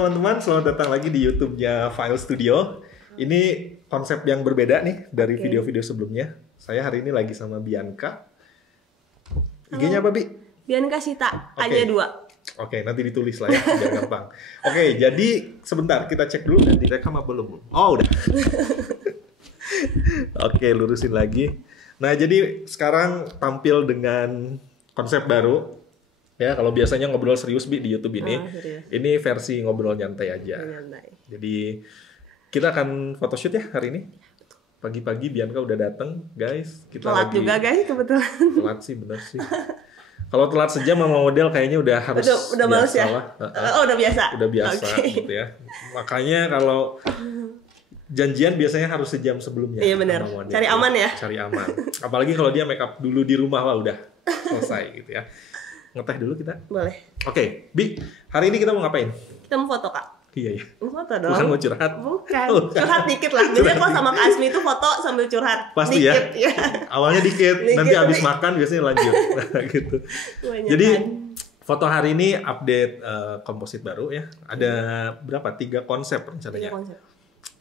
teman-teman, selamat datang lagi di YouTube-nya File Studio. Ini konsep yang berbeda nih dari video-video sebelumnya. Saya hari ini lagi sama Bianca. IG-nya apa, Bi? Bianca Sita, aja 2. Oke, nanti ditulis lah ya, biar gampang. Oke, jadi sebentar kita cek dulu dan direkam apa belum. Oh, udah. Oke, lurusin lagi. Nah, jadi sekarang tampil dengan konsep baru. Ya, kalau biasanya ngobrol serius Bi di YouTube ini, ini versi ngobrol nyantai aja. Jadi kita akan photoshoot ya hari ini. Pagi-pagi Bianca udah datang, guys. Kita telat lagi juga guys kebetulan. Telat sih, bener sih. Kalau telat sejam sama model kayaknya udah harus udah males ya. Oh, udah biasa. Udah biasa gitu ya. Makanya kalau janjian biasanya harus sejam sebelumnya. Iya benar. Cari aman ya. Cari aman. Apalagi kalau dia make up dulu di rumah, wah udah selesai gitu ya. Ngeteh dulu kita? Boleh. Oke, Bi, hari ini kita mau ngapain? Kita mau foto, Kak. Iya, iya. Mau foto dong. Bukan mau curhat? Bukan. Curhat dikit lah. Biasanya kalau sama Kak Asmi itu foto sambil curhat. Pasti dikit, ya? Awalnya dikit, nanti habis makan biasanya lanjut. gitu. Jadi, foto hari ini update komposit baru ya. Ada berapa? 3 konsep rencananya. 3 konsep.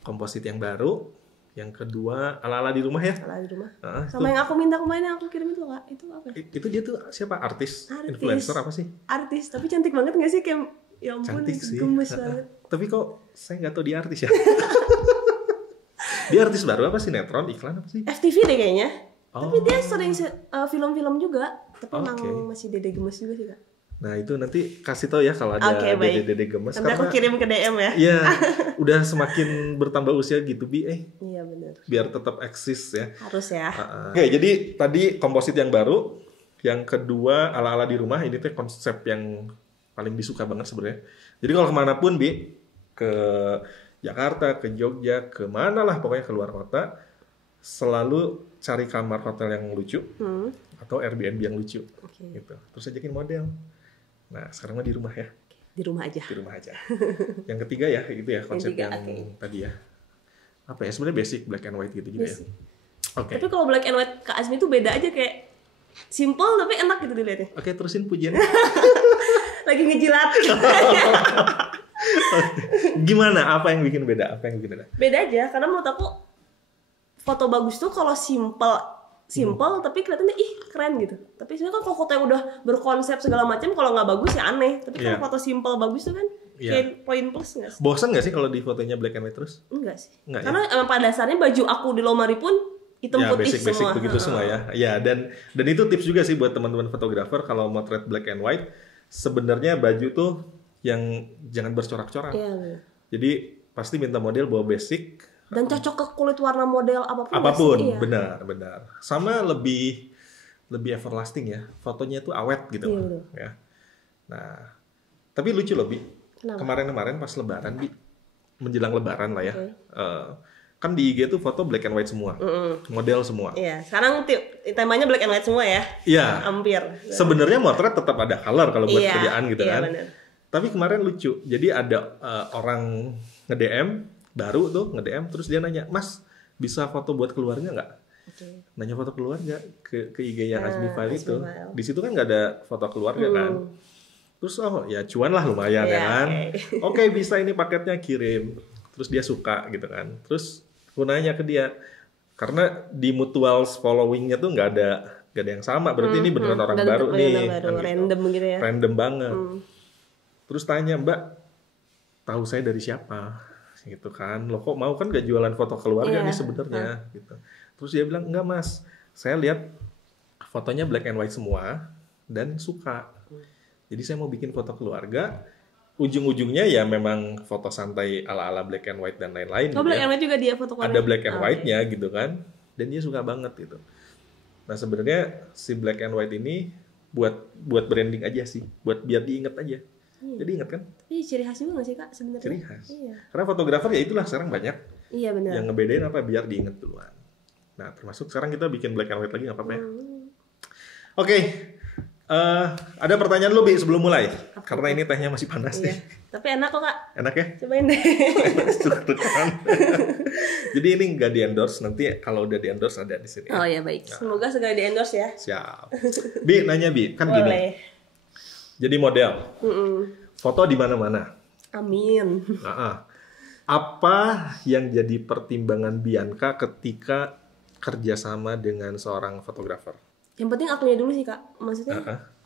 Komposit yang baru. Yang kedua, ala-ala di rumah ya? Ala di rumah. itu, sama yang aku minta kemarin yang aku kirim itu Kak. Itu apa? Itu dia tuh siapa? Artis? Influencer apa sih? Artis, tapi cantik banget gak sih? Kayak, ya ampun, cantik sih. gemes banget. Tapi kok saya nggak tahu dia artis ya? Dia artis baru apa sih? Sinetron, iklan apa sih? FTV deh kayaknya. Tapi dia sering film-film juga. Tapi emang masih dede gemes juga sih Kak. Nah itu nanti kasih tahu ya kalau ada dede-dede gemes. Nanti aku kirim ke DM ya. Iya, udah semakin bertambah usia gitu Bi. Iya benar. Biar tetap eksis ya. Harus ya. Oke, jadi tadi komposit yang baru. Yang kedua ala-ala di rumah. Ini tuh konsep yang paling disuka banget sebenarnya. Jadi kalau kemanapun Bi, ke Jakarta, ke Jogja, kemana lah pokoknya keluar kota, selalu cari kamar hotel yang lucu atau Airbnb yang lucu. Gitu. Terus ajakin model. Nah, sekarang mah di rumah ya. Di rumah aja. Di rumah aja. Yang ketiga ya, itu ya konsep yang tadi ya. Apa ya, sebenarnya basic black and white gitu juga ya. Tapi kalau black and white Kak Asmi itu beda aja, kayak simple tapi enak gitu dilihatnya. Oke, terusin pujiannya. Lagi ngejilat. Gimana? Apa yang bikin beda? Apa yang bikin beda? Beda aja, karena menurut aku foto bagus tuh kalau simple tapi kelihatannya keren gitu. Tapi sebenarnya kan kalau foto yang udah berkonsep segala macam, kalau nggak bagus ya aneh. Tapi kalau foto simple bagus tuh kan kayak poin plus nggak sih? Bosan nggak sih kalau di fotonya black and white terus? Enggak sih. Karena emang pada dasarnya baju aku di Lomari pun hitam putih basic semua. Begitu semua ya. Ya, dan itu tips juga sih buat teman-teman fotografer kalau motret black and white. Sebenarnya baju tuh yang jangan bercorak-corak. Iya. Jadi pasti minta model bawa basic. Dan cocok ke kulit warna model apapun. Iya. Benar. Sama lebih everlasting ya. Fotonya tuh awet gitu. Ya. Nah, tapi lucu loh Bi. Kemarin pas lebaran Bi, menjelang lebaran lah ya. Kan di IG tuh foto black and white semua. Model semua. Iya, sekarang temanya black and white semua ya. Iya. Hampir. Sebenarnya motret tetap ada color kalau buat kerjaan gitu kan. Bener. Tapi kemarin lucu. Jadi ada orang nge-DM baru tuh nge-DM terus dia nanya, "Mas, bisa foto buat keluarga nggak?" Nanya foto keluarga ke IG yang Asmi File itu. Di situ kan nggak ada foto keluarga kan. Terus ya cuan lah lumayan ya kan. Oke, bisa ini paketnya kirim. Terus dia suka gitu kan. Terus aku nanya ke dia, karena di mutuals followingnya tuh nggak ada yang sama. Berarti ini beneran orang baru nih. Kan random gitu ya. Random banget. Terus tanya, "Mbak, tahu saya dari siapa?" Gitu kan. Loh kok mau, kan gak jualan foto keluarga nih sebenarnya gitu. Terus dia bilang, "Enggak Mas, saya lihat fotonya black and white semua dan suka. Jadi saya mau bikin foto keluarga. Ujung-ujungnya ya memang foto santai ala-ala black and white dan lain-lain." Oh, black and white juga dia foto keluarga. Ada black and white-nya gitu kan. Dan dia suka banget gitu. Nah, sebenarnya si black and white ini buat branding aja sih, buat biar diingat aja. Jadi ingat kan? Iya, ciri khas juga nggak sih Kak sebenarnya? Ciri khas. Iya. Karena fotografer ya itulah sekarang banyak. Iya benar. Yang ngebedain apa biar diingat duluan. Nah, termasuk sekarang kita bikin black and white lagi nggak apa-apa ya. Oke. Ada pertanyaan lu Bi sebelum mulai. Karena ini tehnya masih panas nih. Tapi enak kok Kak. Enak ya? Cobain deh. Jadi ini nggak di endorse, nanti kalau udah di endorse ada di sini. Oh ya baik. Semoga segera di endorse ya. Siap. Bi nanya Bi, kan boleh. Gini. Jadi model. Foto di mana-mana. Amin. Apa yang jadi pertimbangan Bianca ketika kerjasama dengan seorang fotografer? Yang penting akunya dulu sih Kak. Maksudnya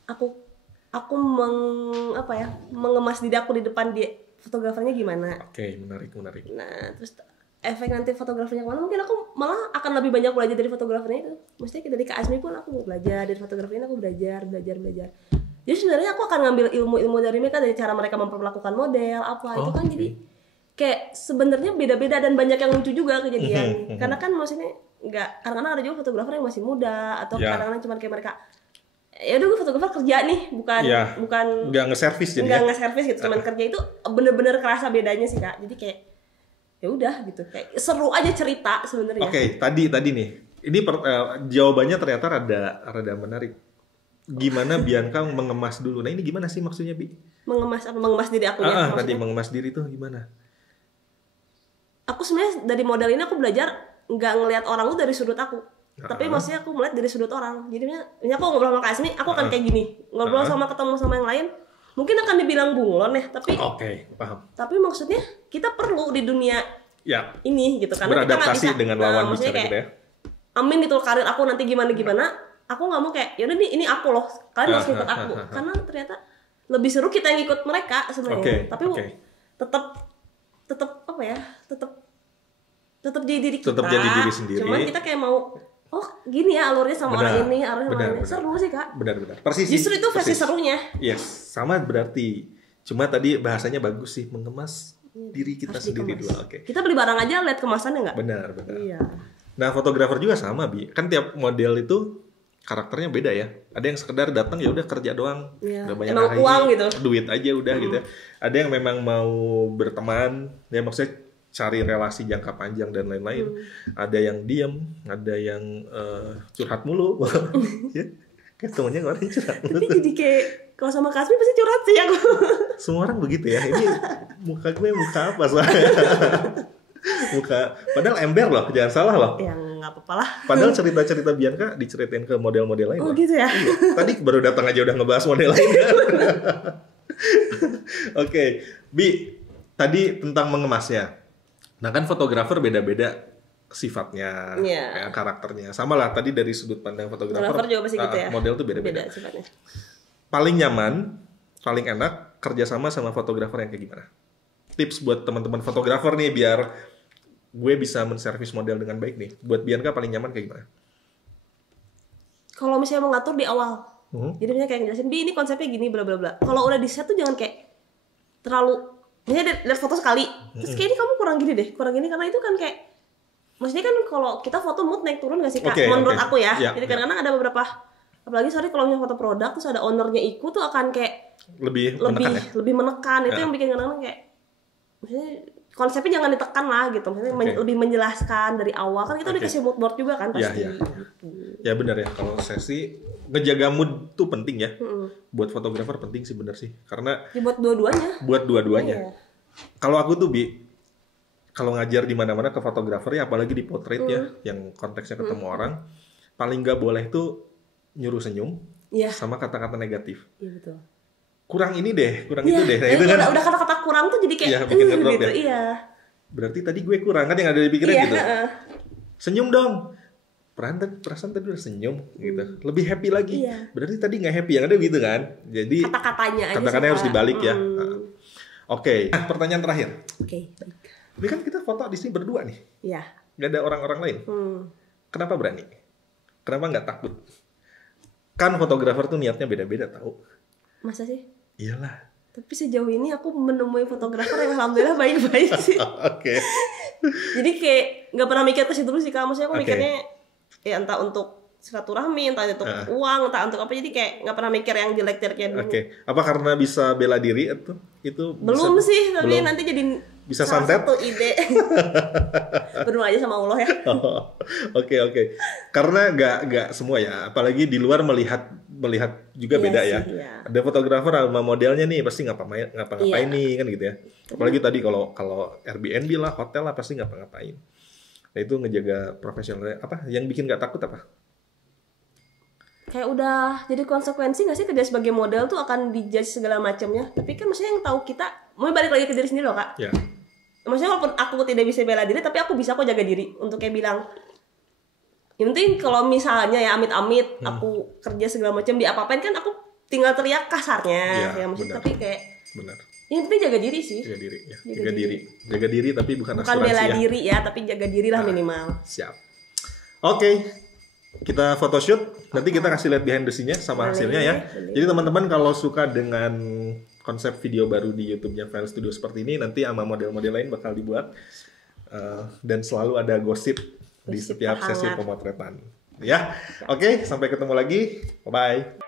aku mengemas diri aku di depan dia fotografernya gimana. Oke, menarik. Nah, terus efek nanti fotografernya kemana, mungkin aku malah akan lebih banyak belajar dari fotografernya itu. Maksudnya dari Kak Asmi pun aku belajar, dari fotografernya aku belajar. Jadi sebenarnya aku akan ngambil ilmu-ilmu dari mereka, dari cara mereka memperlakukan model itu kan jadi kayak sebenarnya beda-beda dan banyak yang lucu juga kejadian. Karena kan maksudnya kadang-kadang ada juga fotografer yang masih muda atau kadang-kadang cuma kayak mereka ya udah gue fotografer kerja nih, bukan nggak nge-service jadi nggak nge-service gitu, cuman kerja itu bener-bener kerasa bedanya sih Kak. Jadi kayak ya udah gitu, kayak seru aja cerita sebenarnya. Oke, tadi nih ini jawabannya ternyata rada menarik. Gimana Bianca mengemas dulu? Nah ini gimana sih maksudnya Bi? Mengemas diri aku ya. Tadi mengemas diri tuh gimana? Aku sebenarnya dari model ini aku belajar nggak ngelihat orang tuh dari sudut aku, tapi maksudnya aku melihat dari sudut orang. Jadi ini aku ngobrol sama Kak Asmi, aku akan kayak gini, ngobrol ketemu sama yang lain, mungkin akan dibilang bunglon ya, tapi paham. Tapi maksudnya kita perlu di dunia ini gitu, karena beradaptasi kita nggak bisa dengan lawan bicara gitu ya. Amin gitu karir aku nanti gimana, aku nggak mau kayak yaudah ini aku loh, kalian harus ikut aku, karena ternyata lebih seru kita yang ikut mereka sebenarnya. Tapi tetap jadi diri kita. Tetap jadi diri sendiri. Cuman kita kayak mau gini ya alurnya sama orang ini, seru sih Kak. Benar. Persis. Justru itu versi serunya. Yes, sama berarti. Cuma tadi bahasanya bagus sih, mengemas diri kita sendiri dulu. Kita beli barang aja lihat kemasannya nggak? Benar. Iya. Nah, fotografer juga sama, Bi. Kan tiap model itu karakternya beda ya. Ada yang sekedar datang ya udah kerja doang, udah banyak emang uang gitu, duit aja udah gitu ya. Ada yang memang mau berteman, ya maksudnya cari relasi jangka panjang dan lain-lain. Ada yang diem, ada yang curhat mulu, ya. Kayak temennya kemarin curhat mulu. Tapi jadi kayak kalau sama Kasmi pasti curhat sih aku. Semua orang begitu ya. Ini muka gue muka apa soalnya? Muka, padahal ember loh, jangan salah loh. Ya nggak apa-apa lah. Padahal cerita-cerita Bianca diceritain ke model-model lain. Gitu ya? Iya. Tadi baru datang aja udah ngebahas model lain kan? Oke, Bi, tadi tentang mengemasnya. Nah kan fotografer beda-beda sifatnya, ya, karakternya. Sama lah tadi dari sudut pandang fotografer juga pasti gitu ya. Model tuh beda-beda. Sifatnya. Paling nyaman, paling enak kerjasama sama fotografer yang kayak gimana? Tips buat teman-teman fotografer nih biar gue bisa menservis model dengan baik nih. Buat Bianca paling nyaman kayak gimana? Kalau misalnya mengatur di awal, jadi misalnya kayak ngejelasin, Bi ini konsepnya gini, bla bla bla. Kalau udah di set tuh jangan kayak terlalu, misalnya lihat foto sekali, terus kayak ini kamu kurang gini deh, kurang gini, karena itu kan kayak, maksudnya kan kalau kita foto mood naik turun gak sih Kak? Menurut aku ya. Jadi kadang-kadang ada beberapa, apalagi kalau misalnya foto produk terus ada ownernya ikut tuh akan kayak lebih menekan. Itu yang bikin kadang-kadang kayak, maksudnya konsepnya jangan ditekan lah gitu, maksudnya lebih menjelaskan dari awal, kan kita udah kasih mood board juga kan pasti. Ya benar ya, kalau sesi ngejaga mood tuh penting ya. Buat fotografer penting sih, bener sih, karena buat dua-duanya. Kalau aku tuh Bi, kalau ngajar di mana-mana ke fotografer ya, apalagi di portrait ya, yang konteksnya ketemu orang, paling nggak boleh tuh nyuruh senyum sama kata-kata negatif. Iya betul. Kurang ini deh, kurang itu deh. Nah, itu kan udah kata-kata kurang tuh jadi kayak bikin ngedrop gitu, ya. Iya. Berarti tadi gue kurang kan yang ada di pikiran gitu. Senyum dong. Perasaan tadi udah senyum gitu. Lebih happy lagi. Berarti tadi nggak happy, yang ada gitu kan. Jadi kata-katanya harus dibalik ya. Oke. Nah, pertanyaan terakhir. Oke. Ini kan kita foto di sini berdua nih. Iya. Gak ada orang-orang lain. Kenapa berani? Kenapa nggak takut? Kan fotografer tuh niatnya beda-beda tahu. Masa sih? Iyalah. Tapi sejauh ini aku menemui fotografer yang alhamdulillah baik-baik sih. Oke. Jadi kayak nggak pernah mikir ke situ dulu sih Kak. Maksudnya aku mikirnya ya entah untuk silaturahmi, entah untuk uang, entah untuk apa. Jadi kayak nggak pernah mikir yang jelek-jeleknya dulu. Oke. Apa karena bisa bela diri itu belum bisa, sih, tapi belum. Nanti jadi bisa santet. Satu ide. Berdoa aja sama Allah ya. Oke. Karena nggak semua ya. Apalagi di luar melihat juga beda sih, ya. Ada fotografer sama modelnya nih pasti ngapa-ngapain nih kan gitu ya. Apalagi tadi kalau Airbnb lah, hotel lah pasti ngapa-ngapain. Nah itu ngejaga profesionalnya. Apa yang bikin nggak takut apa? kayak udah jadi konsekuensi nggak sih kerja sebagai model tuh akan dijudge segala macamnya. Tapi kan maksudnya yang tahu kita, mau balik lagi ke diri sendiri loh kak. Ya. Maksudnya walaupun aku tidak bisa bela diri, tapi aku bisa kok jaga diri untuk kayak bilang, yang penting kalau misalnya ya amit-amit aku kerja segala macam diapa-apain kan aku tinggal teriak kasarnya ya maksudnya, tapi kayak benar. yang penting jaga diri sih. Jaga diri ya. Jaga diri tapi bukan Bukan asuransi bela ya. diri ya, tapi jaga diri lah minimal. Siap. Oke. Kita photoshoot, nanti kita kasih lihat behind the scene-nya sama hasilnya ya. Boleh. Jadi teman-teman kalau suka dengan konsep video baru di YouTube-nya File Studio seperti ini, nanti sama model-model lain bakal dibuat. Dan selalu ada gosip di setiap sesi pemotretan. Ya, oke, sampai ketemu lagi. Bye-bye.